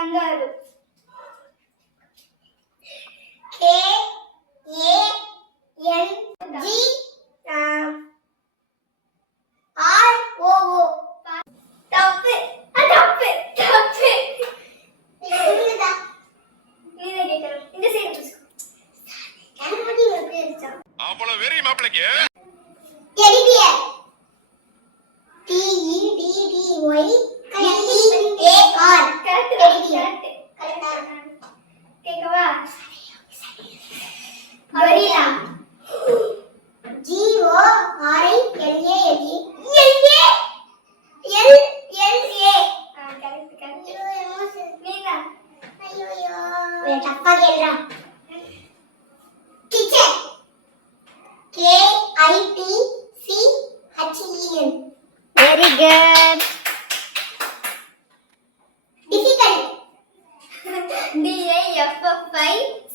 Kangaroo. KANGROO. தப்பு. தப்பு. தப்பு. நீங்க கேட்கணும். இந்த சைடு புடிச்சு. கண்ணுடி எப்படி இருந்துச்சு? அவ்வளவு வெரி மாப்ளக்கு. Teddy bear. TEDDY. Correct. கேக்கவா? gorilla. GORILLA. கரெக்ட். நீனா? ஐயோ. தப்பா கேளுடா. kitchen. KITCHEN. Very good. difficult. DIFFICULT.